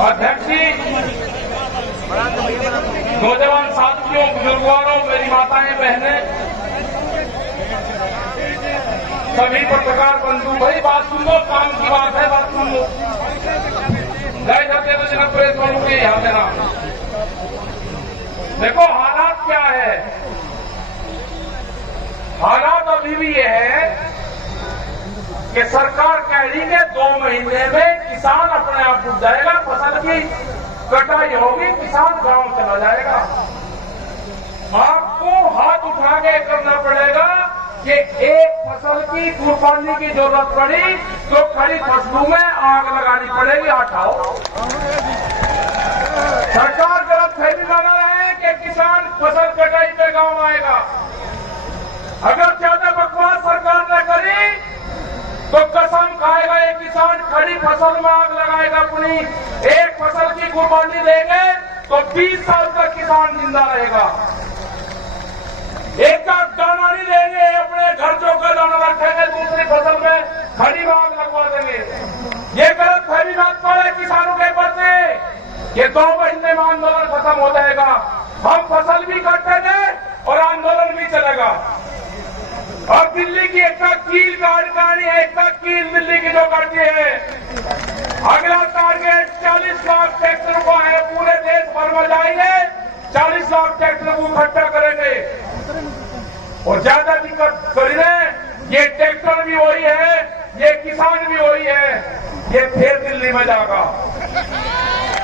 अध्यक्ष जी, नौजवान साथियों, बुजुर्गों, मेरी माताएं बहनें, सभी पत्रकार बंधु, भाई बात सुन लो, काम की बात है, बात सुन लो। गए जाते तो जिला प्रेस वालों के यहाँ देना। देखो हालात क्या है, हालात अभी भी ये है कि सरकार कह रही है 2 महीने में किसान अपने आप उठ जाएगा, फसल की कटाई होगी, किसान गांव चला जाएगा। आपको हाथ उठा के करना पड़ेगा कि एक फसल की कुर्बानी की जरूरत पड़ी तो खड़ी फसलों में आग लगानी पड़ेगी, हटाओ। सरकार गलतफहमी बना रहे हैं कि किसान फसल कटाई पे गांव आएगा। अगर ज्यादा बकवास सरकार ने करी तो कसम खाएगा ये किसान खड़ी फसल में आग लगाएगा अपनी। एक फसल की कुर्बानी देंगे तो 20 साल तक किसान जिंदा रहेगा। एक का दाना नहीं देंगे, अपने खर्चों का दाना रखेंगे, दूसरी फसल में खड़ी में आग लगवा देंगे। ये गलतफहमी मत पड़े किसानों के प्रति। ये 2 महीने में आंदोलन खत्म हो जाएगा। हम फसल भी काटेंगे और आंदोलन भी चलेगा। और दिल्ली की एक कील गाड़ी है, एक कील दिल्ली की जो काटती है। अगला टारगेट 40 लाख ट्रैक्टर का है, पूरे देश भर में जाएंगे, 40 लाख ट्रैक्टर को इकट्ठा करेंगे। और ज्यादा दिक्कत करेंगे, ये ट्रैक्टर भी वही है, ये किसान भी वही है, ये फिर दिल्ली में जाएगा,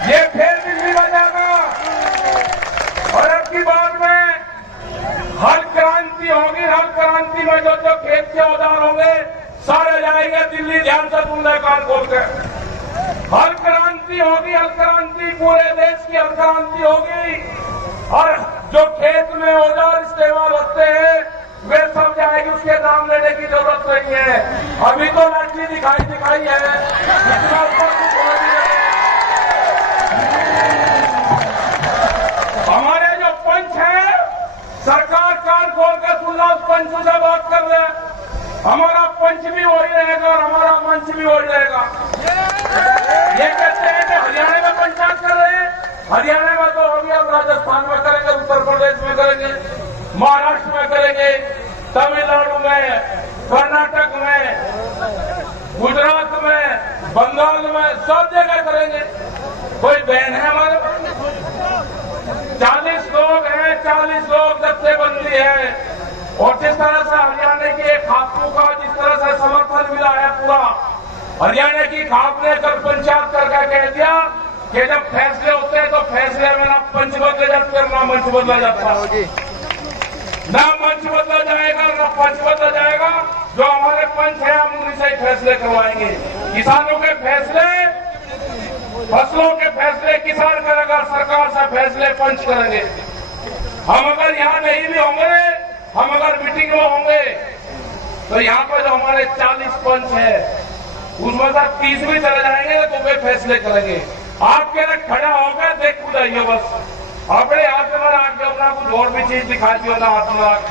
ये फिर दिल्ली में जाएगा। और अब की बात में हल क्रांति होगी। हल क्रांति में जो जो खेत के औजार होंगे सारे जाएंगे दिल्ली। ध्यान से सुन ले कान खोल के। हल क्रांति होगी, हल क्रांति, पूरे देश की हल क्रांति होगी। और जो खेत में औजार इस्तेमाल होते हैं वे सब जाएगी, उसके दाम लेने की जरूरत नहीं है। अभी तो लाठी दिखाई है, इतना ऊपर कुछ हो नहीं है। हमारे जो पंच है, सरकार कान खोल के सुनना, उस पंच से बात कर रहे हैं। हमारा पंच भी वही रहेगा और हमारा मंच भी वही रहेगा। ये कहते हैं कि हरियाणा में पंचायत कर रहे हैं, हरियाणा में तो अभी हम राजस्थान में करेंगे, उत्तर प्रदेश में करेंगे, महाराष्ट्र में करेंगे, तमिलनाडु में, कर्नाटक में, गुजरात में, बंगाल में, सब जगह करेंगे। कोई बहन है हमारे 40 लोग हैं, 40 लोग जत्थेबंदी है। और जिस तरह से हरियाणा की एक खापू का जिस तरह से समर्थन मिला है पूरा, हरियाणा की खाप ने कल पंचायत करके कह दिया कि जब फैसले होते हैं तो फैसले में ना पंच बदले जाते हैं ना मंच बदला जाता है। ना मंच बदला जाएगा ना पंच बदला जाएगा। जो हमारे पंच है हम उन्हीं से फैसले करवाएंगे। किसानों के फैसले, फसलों के फैसले किसान करेगा, सरकार से फैसले पंच करेंगे। हम अगर यहाँ नहीं भी होंगे, हम अगर मीटिंग में होंगे तो यहाँ पर जो हमारे 40 पंच है उसमें से 30 भी चले जाएंगे तो वे फैसले करेंगे। आपके लिए खड़ा होकर देख बुझाइए, बस अपने हाथ में रख के अपना कुछ और भी चीज दिखा दियो ना, हाथ में रख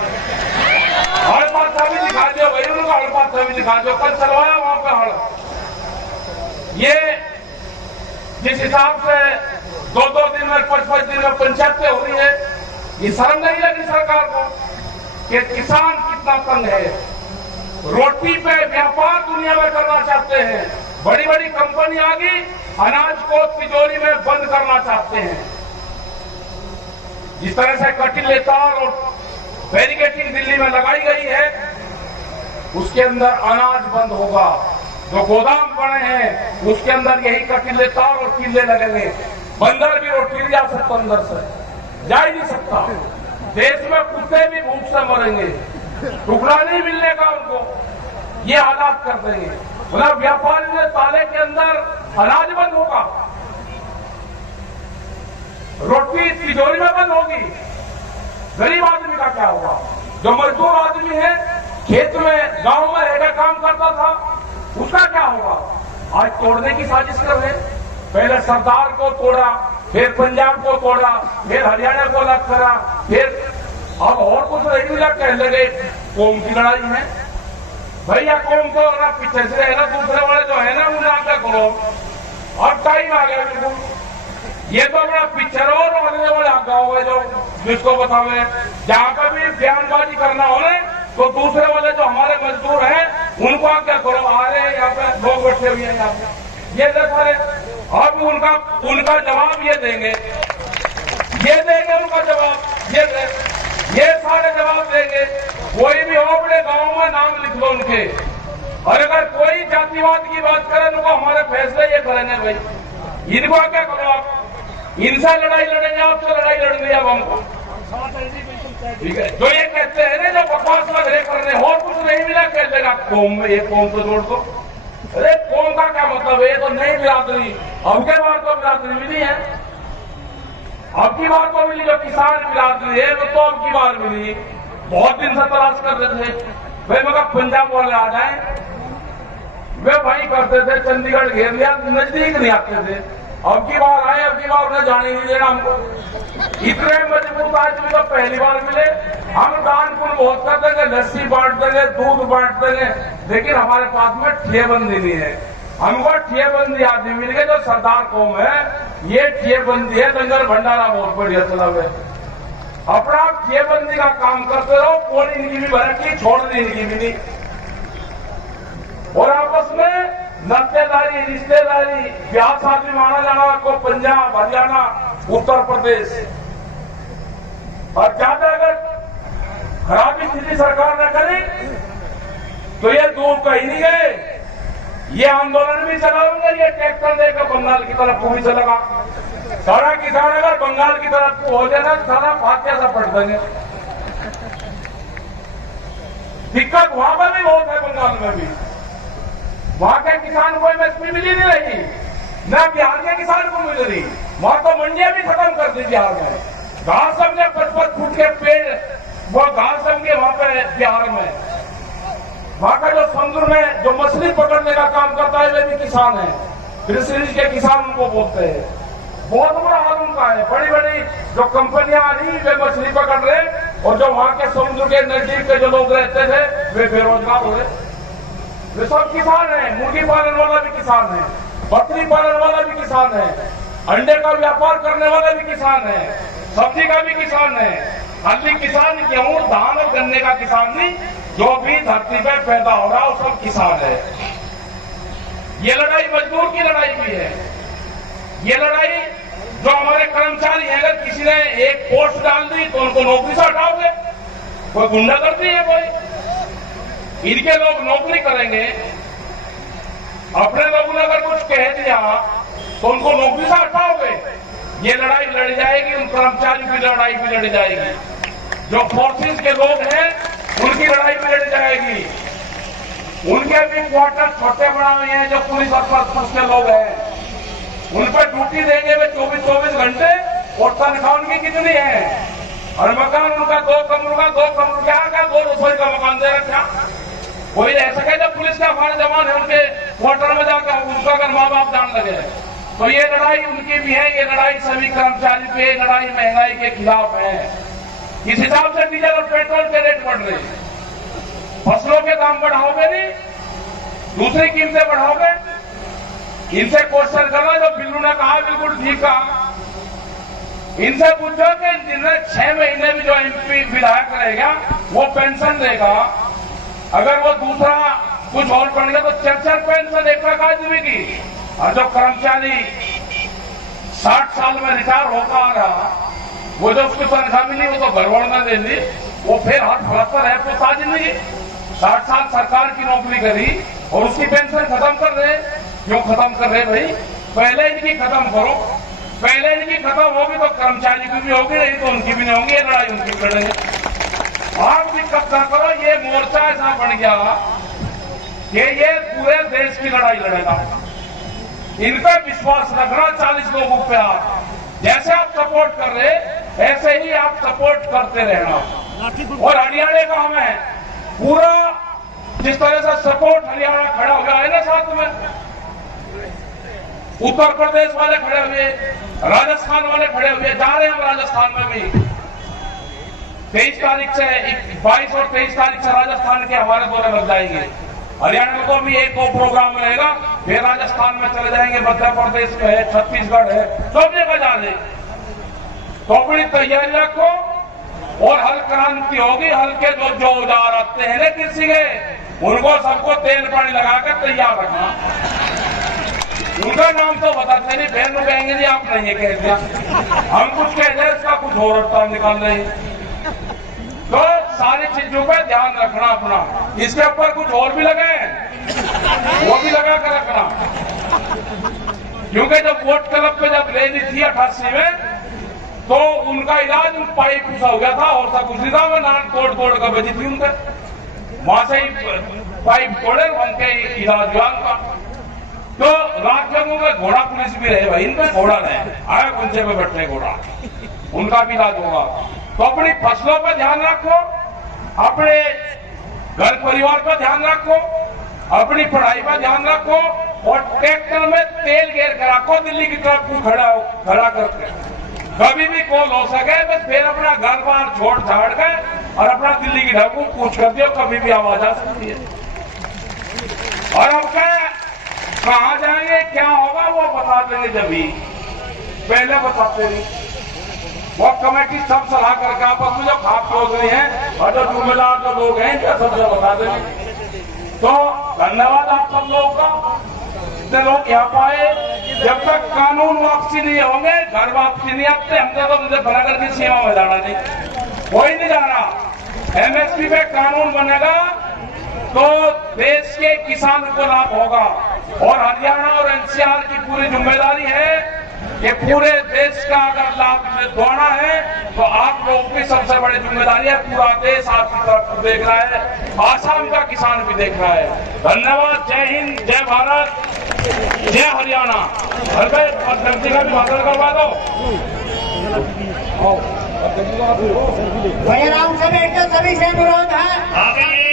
हड़ पाथा भी दिखा दियो भाई, उनका हड़ पाथा भी दिखा दियो। कल चलवाया वहां पे हड़। ये जिस हिसाब से 2-2 दिन में 5-5 दिन में पंचायतें हो रही है, ये शर्म नहीं लगी सरकार को कि किसान कितना तंग है। रोटी पे व्यापार दुनिया में करना चाहते हैं, बड़ी बड़ी कंपनी आ गई, अनाज को तिजोरी में बंद करना चाहते हैं। जिस तरह से कटिल तार और बैरिकेडिंग दिल्ली में लगाई गई है, उसके अंदर अनाज बंद होगा। जो गोदाम बने हैं उसके अंदर यही कटिल तार और किले लगेंगे। बंदर भी रोटी नहीं जा सकता, अंदर से जा ही नहीं सकता। देश में कुत्ते भी भूख से मरेंगे, टुकड़ा नहीं मिलने का उनको। ये हालात कर देंगे। मतलब व्यापारी ने ताले के अंदर अनाज बंद होगा, रोटी तिजोरी में बंद होगी। गरीब आदमी का क्या होगा? जो मजदूर आदमी है, खेत में गांव में रहकर काम करता था, उसका क्या होगा? आज तोड़ने की साजिश कर रहे हैं। पहले सरदार को तोड़ा, फिर पंजाब को तोड़ा, फिर हरियाणा को अलग करा, फिर अब और कुछ नहीं मिला, कहने लगे कौम की लड़ाई है। भैया कौन तो ना पीछे से है ना, दूसरे वाले जो है ना उन्हें आगे करो। अब टाइम आ गया बिल्कुल। ये तो अपना पिक्चर और अगले वाले आगा होगा जो जिसको बतावे, जहाँ का भी बयानबाजी करना हो ना तो दूसरे वाले जो हमारे मजदूर हैं उनको आगे करो। आ रहे यहाँ पे लोग बैठे हुए हैं यहाँ पे, ये देखो रहे। अब उनका जवाब ये देंगे उनका जवाब ये सारे जवाब देंगे। कोई भी हो अपने गांव में नाम लिख लो उनके, और अगर कोई जातिवाद की बात करे तो हमारे फैसले ये करेंगे भाई। इनको क्या करो आप, इनसे लड़ाई लड़ेंगे, आपसे लड़ाई लड़ेंगे अब हमको। ठीक है, जो ये कहते हैं ना, जो बकवास वगैरह कर रहे हैं और कुछ नहीं मिला, कह देगा कौम में, ये कौम को जोड़ दो। अरे कौम का क्या मतलब है, ये तो नई बिरादरी। अब के बार तो बिरादरी मिली है, अब की बार तो मिली, जो किसान बिरादरी है वो तो अब की बार मिली। बहुत दिन से तलाश कर रहे थे भाई, मगर पंजाब वाले आ जाए, वे भाई करते थे, चंडीगढ़ घेर लिया, नजदीक नहीं आते थे। अब की बार आए, अब की बार उन्हें जाने नहीं देना हमको। इतने मजबूत आज भी तो पहली बार मिले। हम दान पुण्य बहुत कर देंगे, लस्सी बांट देंगे, दूध बांट देंगे, लेकिन हमारे पास में ठेबंदी नहीं है। हमको ठेबंदी आदमी मिल गए जो सरदार कौम है, ये ठेबंदी है। लंगर भंडारा बहुत बढ़िया चला हुआ है, अपना ठेबंदी का काम करते रहो, कोई इनकी भी भरती छोड़ दी, इनकी भी नहीं। और आपस में नातेदारी, रिश्तेदारी, ब्याह शादी माना जाना को पंजाब, हरियाणा, उत्तर प्रदेश। और ज्यादा अगर खराब स्थिति सरकार न करे तो ये दूर कहीं नहीं गए, ये आंदोलन भी चलाओगे, ये ट्रैक्टर देकर बंगाल की तरफ को भी चलेगा। सारा किसान अगर बंगाल की तरफ को हो जाए, सारा फातिया सा पट देंगे। दिक्कत वहां पर भी बहुत है, बंगाल में भी। वहां के किसान को एमएसपी मिली नहीं रही, न बिहार के किसान को मिल रही। वहां तो मंडियां भी खत्म कर दी बिहार में। घास समझे 55 फुट के पेड़, वो घास समझे वहां पे बिहार में। वहां का जो समुद्र में जो मछली पकड़ने का काम करता है वे भी किसान है, कृषि के किसान उनको बोलते हैं। बहुत बुरा हाल उनका है। बड़ी बड़ी जो कंपनियां आ रही वे मछली पकड़ रहे, और जो वहां के समुद्र के नजदीक के जो लोग रहते थे वे बेरोजगार हो रहे। वे सब किसान है, मुर्गी पालन वाला भी किसान है, बकरी पालन वाला भी किसान है, अंडे का व्यापार करने वाला भी किसान है, सब्जी का भी किसान है। खाली किसान गेहूं, धान और गन्ने का किसान नहीं, जो भी धरती पे पैदा हो रहा है वो सब किसान है। ये लड़ाई मजदूर की लड़ाई भी है। ये लड़ाई जो हमारे कर्मचारी हैं, अगर किसी ने एक पोस्ट डाल दी तो उनको नौकरी से हटाओगे, कोई गुंडागर्दी है कोई? इनके लोग नौकरी करेंगे, अपने लोगों ने अगर कुछ कह दिया तो उनको नौकरी से हटाओगे। ये लड़ाई लड़ी जाएगी, उन कर्मचारियों की लड़ाई भी लड़ी जाएगी। जो फोर्सेस के लोग हैं उनकी लड़ाई भी लड़ी जाएगी। उनके भी क्वार्टर छोटे बना हुए हैं, जो पुलिस और फोर्स के लोग हैं उन पर ड्यूटी देंगे वे 24 घंटे, और तनख्वाह उनकी कितनी है? और मकान उनका 2 कमरों का 2 कमरों क्या 2 रसोई का मकान दे रखा। कोई ऐसा कहे जब पुलिस का हमारे जवान है उनके क्वार्टर में जाकर उनका अगर माँ बाप जान लगे, तो ये लड़ाई उनकी भी है। ये लड़ाई सभी कर्मचारी पे, लड़ाई महंगाई के खिलाफ है। इस हिसाब से डीजल और पेट्रोल के रेट बढ़ रहे, फसलों के दाम बढ़ाओगे नहीं, दूसरी कीमतें बढ़ाओगे। इनसे क्वेश्चन करना, जो बिल्लू ने कहा बिल्कुल ठीक कहा। इनसे पूछो कि जिन्हें 6 महीने में जो एमपी विधायक रहेगा वो पेंशन देगा, अगर वो दूसरा कुछ और बन गया तो 4 पेंशन एक प्रकार मिलेगी। और जो कर्मचारी 60 साल में रिटायर होकर आ रहा, वो जो उसकी तनख्वाह मिली वो तो गड़बड़ में दे दी, वो फिर हाथ फड़कता है तो ताजी नहीं। 60 साल सरकार की नौकरी करी और उसकी पेंशन खत्म कर रहे। क्यों खत्म कर रहे भाई? पहले इनकी खत्म करो, पहले इनकी खत्म होगी तो कर्मचारी की भी होगी, नहीं तो उनकी भी नहीं होगी। ये लड़ाई उनकी लड़ेंगे। आप दिक्कत ना करो, ये मोर्चा ऐसा बन गया कि ये पूरे देश की लड़ाई लड़ेगा। इन पे विश्वास रखना 40 लोगों पे। आप जैसे आप सपोर्ट कर रहे ऐसे ही आप सपोर्ट करते रहना। और हरियाणा का हमें पूरा जिस तरह से सपोर्ट हरियाणा खड़ा हुआ है ना, साथ में उत्तर प्रदेश वाले खड़े हुए, राजस्थान वाले खड़े हुए, जा रहे हैं हम राजस्थान में भी। 23 तारीख से 22 और 23 तारीख से राजस्थान के हमारे दौरे लग जाएंगे। हरियाणा में तो अभी एक 2 प्रोग्राम रहेगा, फिर राजस्थान में चले जाएंगे, मध्य प्रदेश में है, छत्तीसगढ़ है, सब जगह जाने। तो अपनी तैयारी रखो और हल क्रांति होगी। हल्के जो औजार आते हैं ना कृषि के, उनको सबको तेल पानी लगाकर तैयार रखना। उनका नाम तो बताते नहीं, फिर लोग कहेंगे जी आप नहीं कह दिया, हम कुछ कह रहे इसका कुछ और रफ्तार निकाल रहे हैं। तो सारी चीजों पे ध्यान रखना अपना। इसके ऊपर कुछ और भी लगे, वो भी लगा कर रखना, क्योंकि जब वोट क्लब पे जब रैली थी 88 में, तो उनका इलाज पाइप सा हो गया था, और सा कुछ नहीं था। मैं नाक तोड़ कर बजी थी उनके, वहां से ही पाइप तोड़े, उनके इलाज हुआ उनका। तो राज्यों में घोड़ा पुलिस भी रहे भाई, इनका घोड़ा रहे आया कुंचे में बैठने घोड़ा, उनका भी इलाज होगा। तो अपनी फसलों पर ध्यान रखो, अपने घर परिवार पर ध्यान रखो, अपनी पढ़ाई पर ध्यान रखो, और ट्रैक्टर में तेल घेर कर रखो दिल्ली की तरफ को खड़ा करके। कभी भी कॉल हो सके बस, फिर अपना घर बार छोड़ छाड़ कर और अपना दिल्ली की ढाक को पूछ कर दियो, कभी भी आवाज आ सकती है। और अब क्या कहाँ जाएंगे क्या होगा वो बता देंगे, जब भी पहले बताते नहीं। वो कमेटी सब सलाह करके आपस में जो खाप लोग रहे हैं और जो जुम्मेदार जो लोग हैं क्या सबसे बता देंगे। तो धन्यवाद आप सब लोगों का, जितने लोग यहाँ पाए। जब तक कानून वापसी नहीं होंगे, घर वापसी नहीं आते, हमने तो मुझे बनागर की सीमा में जाना नहीं, कोई नहीं जाना। एमएसपी पे कानून बनेगा तो देश के किसानों को लाभ होगा, और हरियाणा और एनसीआर की पूरी जिम्मेदारी है कि पूरे देश का अगर लाभ दौड़ना है तो आप लोगों की सबसे बड़ी जिम्मेदारी है। पूरा देश आपकी तरफ देख रहा है, आसाम का किसान भी देख रहा है। धन्यवाद। जय हिंद, जय भारत, जय हरियाणा। धरती का भी भाषण करवा दो। भैया राम से बैठकर सभी से अनुरोध है।